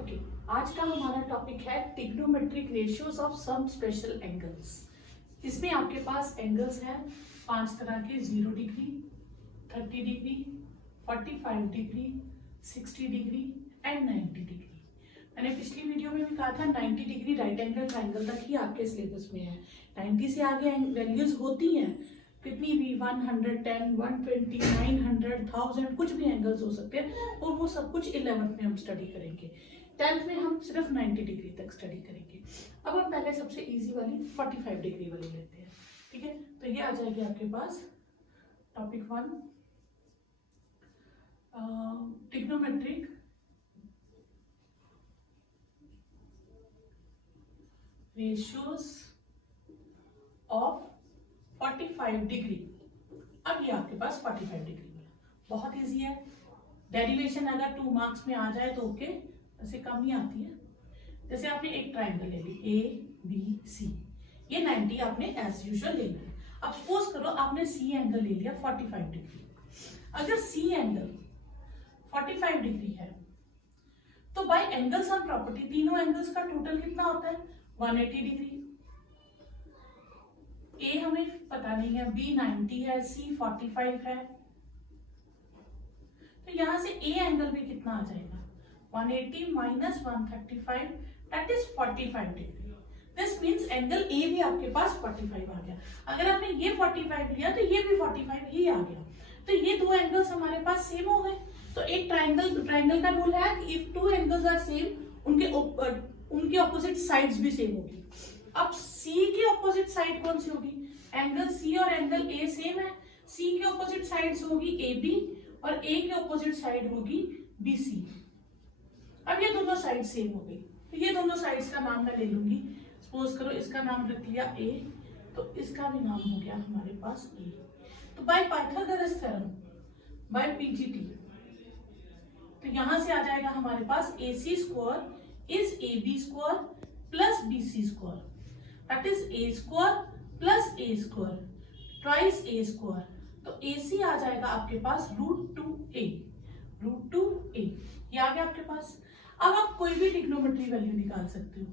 Okay, आज का हमारा टॉपिक है trigonometric ratios of some special angles. इसमें आपके पास एंगल्स हैं 5 तरह के, 0 degree, 30 degree, 45 degree, 60 degree and 90 degree. मैंने पिछली वीडियो में भी कहा था 90 डिग्री राइट एंगल ट्राइंगल तक ही आपके सिलेबस में है। 90 से आगे वैल्यूज होती हैं कितनी भी, 110, 120, 900, 1000, कुछ भी एंगल्स हो सकते हैं और वो सब कुछ 11th में हम स्टडी करेंगे। 10th में हम सिर्फ 90 डिग्री तक स्टडी करेंगे। अब हम पहले सबसे इजी वाली 45 डिग्री वाली लेते हैं, ठीक है। तो ये आ जाएगी आपके पास topic 1, trigonometric ratios of 45 degree. अब ये आपके पास 45 डिग्री में बहुत इजी है। डेरिवेशन अगर 2 मार्क्स में आ जाए तो ओके, वैसे कम ही आती है। जैसे आपने एक ट्राइंगल ले ली ABC, ये 90 आपने एज यूजुअल ले लिया। अब सपोज करो आपने सी एंगल ले लिया 45 डिग्री। अगर सी एंगल 45 डिग्री है तो बाय एंगल सम प्रॉपर्टी तीनों एंगल्स का टोटल कितना होता है, 180 डिग्री। ए हमें पता नहीं है, बी 90 है, सी 45 है, तो यहां से ए एंगल भी कितना आ जाएगा, 180 minus 135, that is 45 degree. This means angle A भी आपके पास 45 आ गया। अगर आपने ये 45 लिया तो ये भी 45 ही आ गया। तो ये दो एंगल्स हमारे पास सेम हो गए। तो एक ट्राइंगल का रूल है कि इफ 2 एंगल्स आर सेम, उनके ऑपोजिट साइड्स भी सेम होगी। अब सी की ऑपोजिट साइड कौन सी होगी, एंगल सी और एंगल ए सेम है, सी की ऑपोजिट साइड्स होगी ए बी और ए की ऑपोजिट साइड होगी बी सी। अब ये दोनों साइड सेम हो गई, तो ये दोनों साइड्स का नाम मैं ले लूंगी। सपोज करो इसका नाम रख लिया ए, तो इसका भी नाम हो गया हमारे पास ए। तो बाय पाइथागोरस थ्योरम, बाय पीजीटी, तो यहां से आ जाएगा हमारे पास AC square is AB square plus BC square, that is A square plus A square twice A square. तो AC आ जाएगा आपके पास √2A, √2A ये आ गया आपके पास। अब आप कोई भी ट्रिग्नोमेट्री वैल्यू निकाल सकते हो।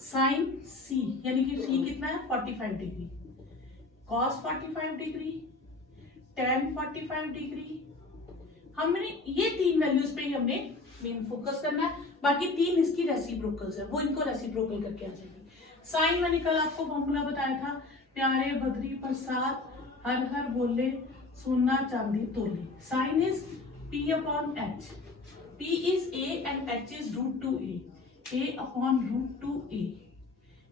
साइन C यानी कि C कितना है 45 degree, cos 45 degree, tan 45 degree. हमने ये 3 वैल्यूज पे ही हमने मेन फोकस करना है, बाकी 3 इसकी रेसिप्रोकल्स है, वो इनको रेसिप्रोकल करके आ जाएगी। साइन मैंने कल आपको फॉर्मूला बताया था, प्यारे बद्री प्रसाद हर हर बोले सोना चांदी तोले। Sine is P upon H, P is A and H is √2A, A upon √2A,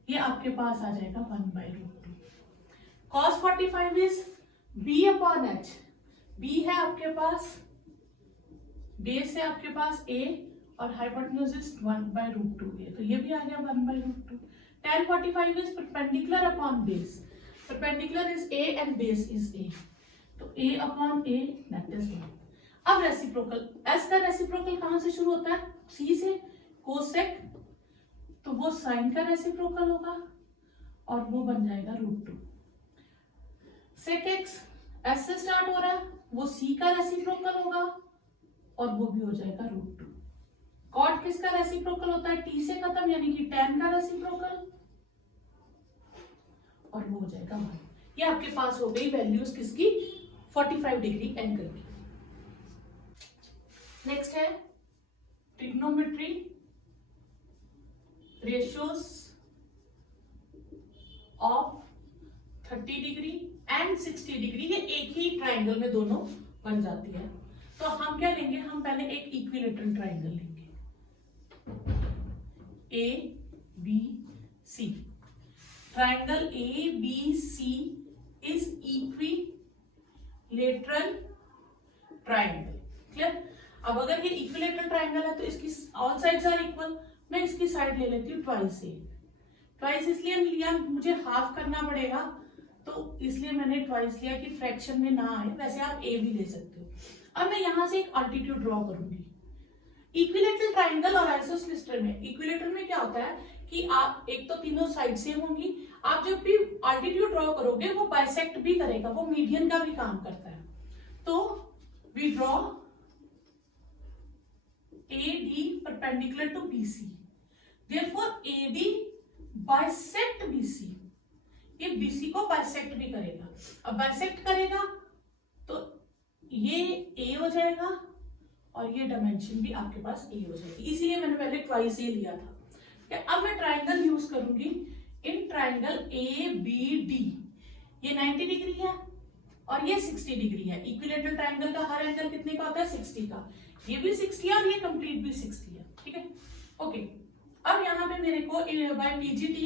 ये आपके पास आ जाएगा 1/√2। cos 45 is B upon H, B है आपके पास, बेस है आपके पास A और हाइपोटेन्यूज इज 1/√2A, तो ये भी आ गया 1/√2। tan 45 is perpendicular upon base, perpendicular is A and base is A, तो A upon A that is 1। अब रेसिप्रोकल, S का रेसिप्रोकल कहां से शुरू होता है, C से, कोसेक, तो वो साइन का रेसिप्रोकल होगा और वो बन जाएगा √2। सेक एक्स S से स्टार्ट हो रहा है, वो C का रेसिप्रोकल होगा और वो भी हो जाएगा √2। कॉट किसका रेसिप्रोकल होता है, T से खत्म यानी कि tan का रेसिप्रोकल और वो हो जाएगा 1। ये आपके पास हो गई वैल्यूज किसकी, 45 डिग्री एंगल की। नेक्स्ट है trigonometry ratios of 30 degree and 60 degree. ये एक ही ट्राइंगल में दोनों बन जाती है। तो हम क्या लेंगे, हम पहले एक इक्विलेटरल ट्राइंगल लेंगे ABC। Triangle ABC is equilateral triangle, clear. अब अगर ये इक्विलेटरल ट्राइंगल है तो इसकी ऑल साइड्स आर इक्वल, मैं इसकी साइड ले लेती हूँ ट्वाइस A। ट्वाइस इसलिए लिया, मुझे हाफ करना पड़ेगा तो इसलिए मैंने ट्वाइस लिया कि फ्रैक्शन में ना आए, वैसे आप A भी ले सकते हो। अब मैं यहां से एक अल्टीट्यूड ड्रॉ करूंगी। इक्विलेटरल ट्राइंगल और आइसोस्केलेटल में, इक्विलेटरल में क्या होता है कि आप एक तो तीनों साइड सेम होंगी, आप जब भी अल्टीट्यूड ड्रॉ करोगे वो बाइसेक्ट भी करेगा, वो मीडियन का भी काम करता है। तो we draw AD perpendicular to BC. Therefore AD bisect BC. ये BC को बाइसेक्ट भी करेगा. अब बाइसेक्ट करेगा तो ये A हो जाएगा और ये डायमेंशन भी आपके पास A हो जाएगी. इसीलिए मैंने पहले ट्वाइस A लिया था. अब मैं ट्राइंगल यूज करूंगी. इन ट्राइंगल ABD ये 90 डिग्री है और ये 60 डिग्री है. इक्विलेटरल ट्राइंगल का हर एंगल कितने का होता है? 60 का. ये भी 60 है और ये कंप्लीट भी 60 है. ठीक है, ओके. अब यहाँ पे मेरे को by PGT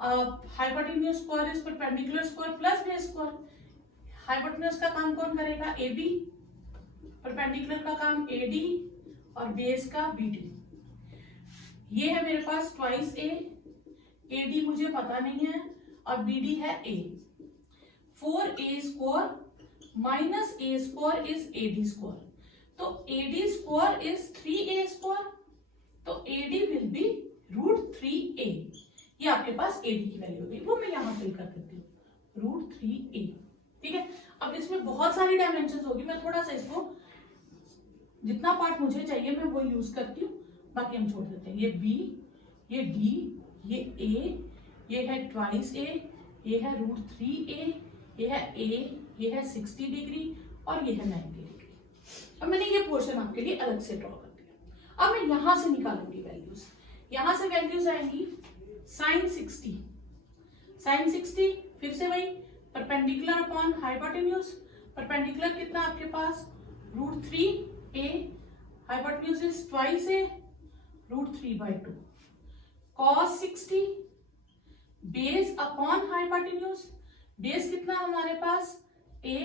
hypotenuse square is perpendicular square plus base square. Hypotenuse का काम कौन करेगा? AB. परपेंडिकुलर का काम AD और बेस का BD. ये है मेरे पास ट्वाइस A. AD मुझे पता नहीं है और BD है A. 4A square minus A square is AD square. तो AD square is 3A square. तो AD विल बी √3A. ये आपके पास AD की वैल्यू होगी, वो मैं यहाँ फिल कर देती हूँ, √3A. ठीक है. अब इसमें बहुत सारी डायमेंशन होगी. मैं थोड़ा सा इसको जितना पार्ट मुझे चाहिए मैं वो यूज करती हूँ, बाकी हम छोड़ देते हैं. ये B, ये D, ये A, ये है ट्वाइस A, ये है √3A, ये है A, ये है 60 डिग्री और ये है 90 डिग्री. अब मैंने ये पोर्शन आपके लिए अलग से ड्रॉ कर दिया. अब मैं यहां से निकालूंगी वैल्यूज. यहां से वैल्यूज आएंगी sin 60. sin 60 फिर से वही परपेंडिकुलर अपॉन हाइपोटेन्यूज. परपेंडिकुलर कितना आपके पास? √3A. Hypotenuse is twice A, √3/2. cos 60 base upon hypotenuse. Base कितना हमारे पास? A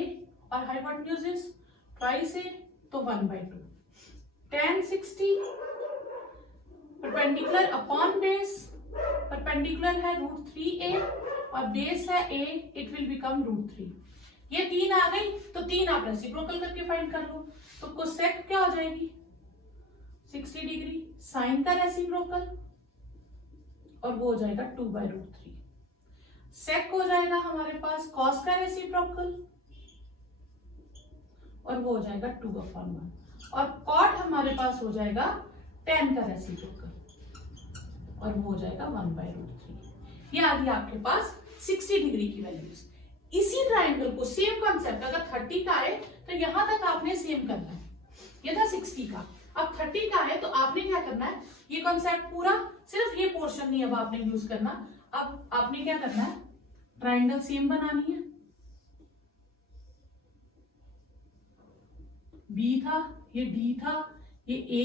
और हाइपोटेन्यूज इज ट्वाइस A, तो 1/2. tan 60 perpendicular upon base. Perpendicular है √3A और बेस है A, इट विल बिकम √3. ये 3 आ गई तो 3 आप रेसिप्रोकल करके फाइंड कर लो. तो कोसेक क्या हो जाएगी? 60 डिग्री. साइन का रेसिप्रोकल और वो हो जाएगा 2/√3. सेक हो जाएगा हमारे पास कॉस का रेसिप्रोकल और वो हो जाएगा 2/1. और कॉट हमारे पास हो जाएगा tan का रेसिप्रोकल और वो हो जाएगा 1/√3. ये आ गई आपके पास 60 डिग्री की वैल्यूज. इसी ट्राइंगल को सेम कॉन्सेप्ट अगर 30 का है तो यहां तक आपने सेम करना है. ये था 60 का, अब 30 का है तो आपने क्या करना है? ये कॉन्सेप्ट पूरा, सिर्फ ये पोर्शन नहीं अब आपने यूज करना. अब आपने क्या करना है? ट्राइंगल सेम बनानी है. B था, ये D था, ये A.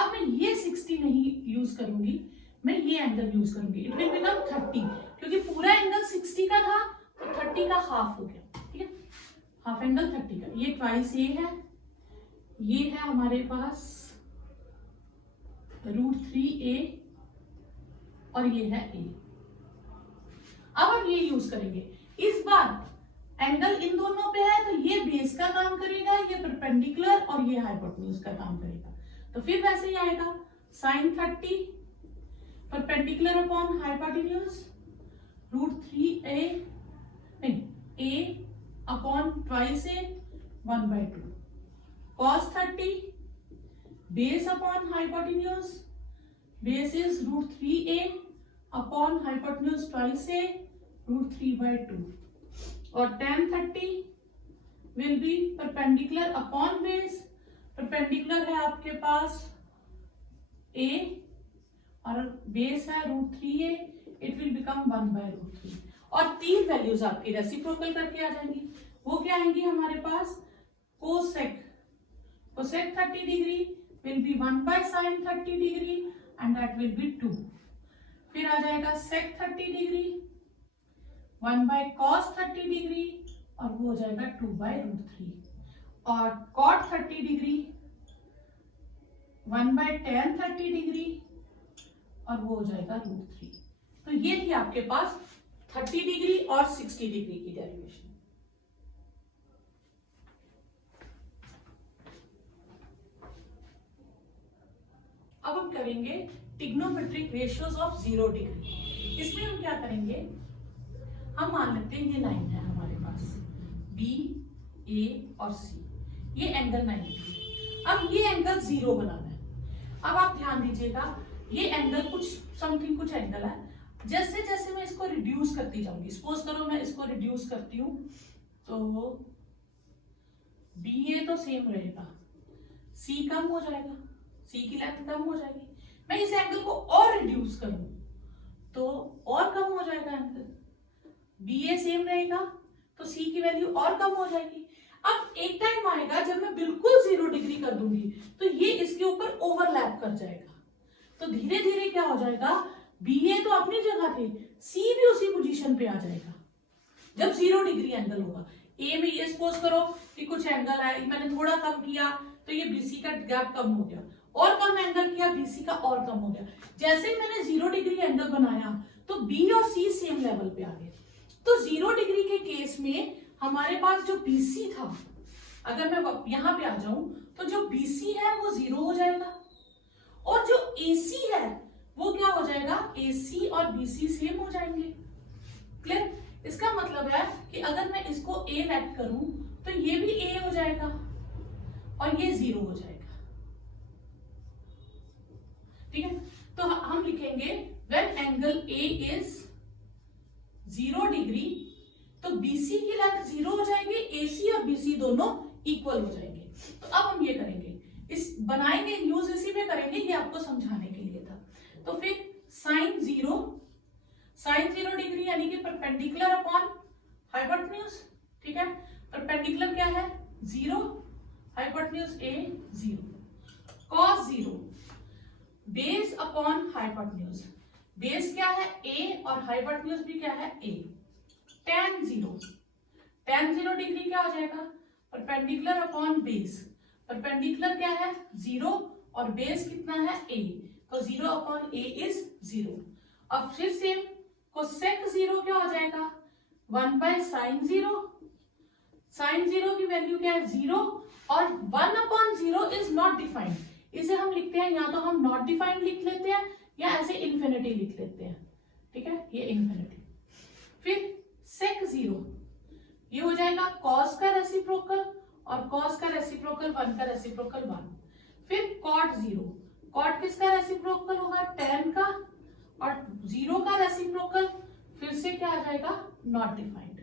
अब मैं ये 60 नहीं यूज करूंगी, मैं ये एंगल यूज करूंगी. इट विल बिकम 30 क्योंकि पूरा एंगल 60 का था तो 30 का हाफ हो गया. ठीक है, हाफ एंगल 30 का. ये ट्वाइस A है, ये है हमारे पास √3A और ये है A. अब हम ये यूज करेंगे. इस बार एंगल इन दोनों पे है तो ये बेस का काम करेगा, ये परपेंडिकुलर और ये हाइपोटेन्यूज का काम करेगा. तो फिर वैसे ही आएगा sin 30 perpendicular upon hypotenuse √3A नहीं A upon twice A 1/2. cos 30 base upon hypotenuse. Base is √3A upon hypotenuse twice A √3/2. और tan 30 will be perpendicular upon base. Perpendicular है आपके पास A और बेस है √3A, इट विल बिकम 1/√3. और 3 values आपकी reciprocal करके आ जाएंगी. वो क्या आएंगी हमारे पास? Cosec 30 degree will be 1/sin 30 degree and that will be 2. फिर आ जाएगा sec 30 डिग्री 1/cos 30 डिग्री और वो हो जाएगा 2/√3. और cot 30 डिग्री 1/tan 30 डिग्री और वो हो जाएगा √3. तो ये थी आपके पास 30 डिग्री और 60 डिग्री की डेरिवेशन. अब हम करेंगे ट्रिग्नोमेट्रिक रेशियोज ऑफ 0 डिग्री. इसमें हम क्या करेंगे? हम मान लेते हैं ये लाइन है हमारे पास B, A और C. ये एंगल 90. अब ये एंगल 0 बनाना है. अब आप ध्यान दीजिएगा, ये एंगल कुछ समथिंग कुछ एंगल है, जैसे जैसे मैं इसको रिड्यूस करती जाऊंगी, सपोज करो मैं इसको रिड्यूस करती हूँ तो BA तो सेम रहेगा, C कम हो जाएगा, C की लेंथ कम हो जाएगी। मैं इस एंगल को और रिड्यूस करूं तो और कम हो जाएगा एंगल, BA सेम रहेगा तो C की वैल्यू और कम हो जाएगी। अब एक टाइम आएगा जब मैं बिल्कुल 0 डिग्री कर दूंगी तो ये इसके ऊपर ओवरलैप कर जाएगा, तो धीरे धीरे क्या हो जाएगा, BA तो अपनी जगह थे, C भी उसी पोजीशन पे आ जाएगा जब 0 डिग्री एंगल होगा। A में ये सपोज करो कि कुछ एंगल है, मैंने थोड़ा कम किया तो ये BC का गैप कम हो गया, और कम एंगल किया BC का और कम हो गया। जैसे ही मैंने 0 डिग्री एंगल बनाया तो B और C सेम लेवल पे आ गए। तो 0 डिग्री के केस में हमारे पास जो BC था, अगर मैं यहां पे आ जाऊं तो जो BC है वो 0 हो जाएगा, और जो AC है वो क्या हो जाएगा, AC और BC सेम हो जाएंगे। क्लियर? इसका मतलब है कि अगर मैं इसको A लेट करूं तो ये भी A हो जाएगा और ये 0 हो जाएगा। ठीक है, तो हम लिखेंगे when angle A is 0 degree तो BC की लेंथ 0 हो जाएगी, AC और BC दोनों इक्वल हो जाएंगे। तो अब हम ये करेंगे, इस बनाएंगे, यूज इसी में करेंगे, ये आपको समझाने के लिए था। तो फिर साइन 0 डिग्री यानी कि परपेंडिकुलर अपॉन हाइपोटेन्यूज। ठीक है, परपेंडिकुलर क्या है 0, hypotenuse A 0, cos 0 base upon hypotenuse, base क्या है A और हाइपोटेन्यूज भी क्या है A, tan 0 डिग्री क्या हो जाएगा, परपेंडिकुलर अपॉन बेस, परपेंडिकुलर क्या है 0 और बेस कितना है A, तो 0 अपॉन A इज 0। अब फिर से कोसेक 0 क्या हो जाएगा 1 बाय साइन 0, साइन 0 की वैल्यू क्या है 0, और 1 अपॉन 0 इज नॉट डिफाइंड, इसे हम लिखते हैं या तो हम नॉट डिफाइंड लिख लेते हैं या ऐसे इन्फिनिटी लिख लेते हैं। ठीक है, ये इन्फिनिटी। फिर सेक 0 ये हो जाएगा कॉस का रेसिप्रोकल, और कॉस का रेसिप्रोकल 1 का रेसिप्रोकल 1। फिर कॉट 0, कॉट किसका रेसिप्रोकल होगा tan का, और 0 का रेसिप्रोकल फिर से क्या आ जाएगा नॉट डिफाइंड।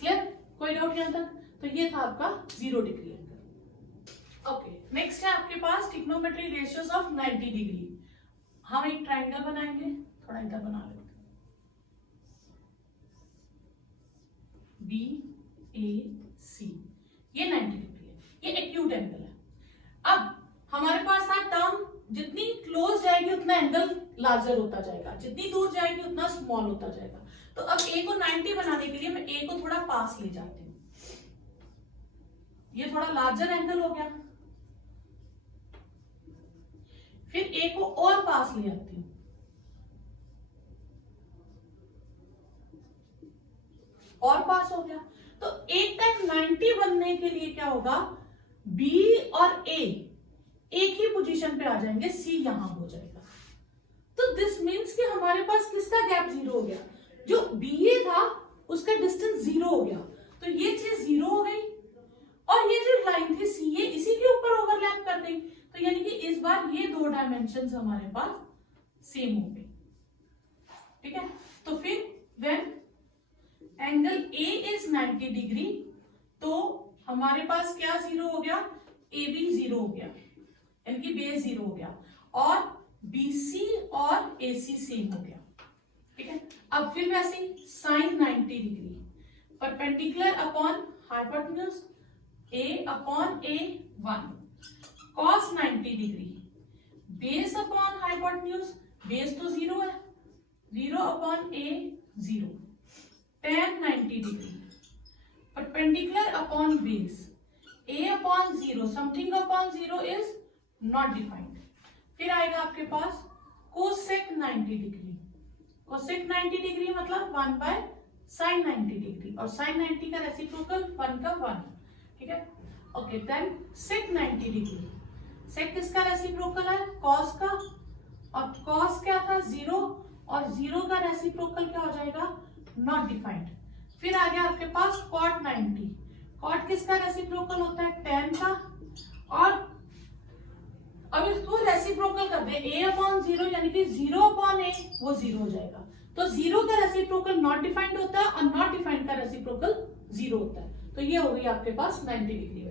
क्लियर? कोई डाउट यहां तक? तो ये था आपका 0 डिग्री एंगल। ओके, नेक्स्ट है आपके पास ट्रिग्नोमेट्री रेशियोज ऑफ 90 डिग्री। हम एक ट्राइंगल बनाएंगे, थोड़ा इधर बना लेते हैं, BAC, ये 90 डिग्री है, ये एक्यूट एंगल है। अब हमारे पास था टर्म जितनी क्लोज जाएगी उतना एंगल लार्जर होता जाएगा, जितनी दूर जाएगी उतना स्मॉल होता जाएगा। तो अब A को 90 बनाने के लिए मैं A को थोड़ा पास ले जाती हूँ, ये थोड़ा लार्जर एंगल हो गया। फिर A को और पास ले आती हूं, और पास हो गया। तो एक टाइम 90 बनने के लिए क्या होगा, B और A एक ही पोजीशन पे आ जाएंगे, C यहां हो जाएगा। तो दिस मीन्स कि हमारे पास किसका गैप 0 हो गया, जो BA था उसका डिस्टेंस 0 हो गया, तो ये चीज 0 हो गई, और ये जो लाइन थी CA इसी के ऊपर ओवरलैप कर गई। तो यानी कि इस बार ये दो डायमेंशंस हमारे पास सेम हो गए। ठीक है, तो फिर when angle A is 90 degree तो हमारे पास क्या 0 हो गया, AB 0 हो गया, यानी कि बेस 0 हो गया, और BC और AC सेम हो गया। ठीक है, अब फिर वैसे sine 90 degree, perpendicular upon hypotenuse A upon A 1, cos 90 degree, base upon hypotenuse, base तो 0 है, 0 upon A 0, tan 90 degree, perpendicular upon base, A upon 0, something upon 0 is not defined. फिर आएगा आपके पास कोसेक 90 डिग्री, कोसेक 90 डिग्री मतलब 1 by sine 90 degree, और साइन 90 का रेसिप्रोकल 1 का 1। ठीक है, ओके, देन सेक 90 डिग्री, सेक किसका रेसिप्रोकल है कॉस का, और कॉस क्या था 0, और 0 का रेसिप्रोकल क्या हो जाएगा नॉट डिफाइंड। फिर आ गया आपके पास कॉट 90, कॉट किसका रेसिप्रोकल होता है tan का, और अब इसको रेसिप्रोकल कर दे, a अपॉन 0 यानी कि 0 अपॉन a वो 0 हो जाएगा। तो 0 का रेसिप्रोकल नॉट डिफाइंड होता है और नॉट डिफाइंड का रेसिप्रोकल 0 होता है। तो ये हो गई आपके पास 90 डिग्री।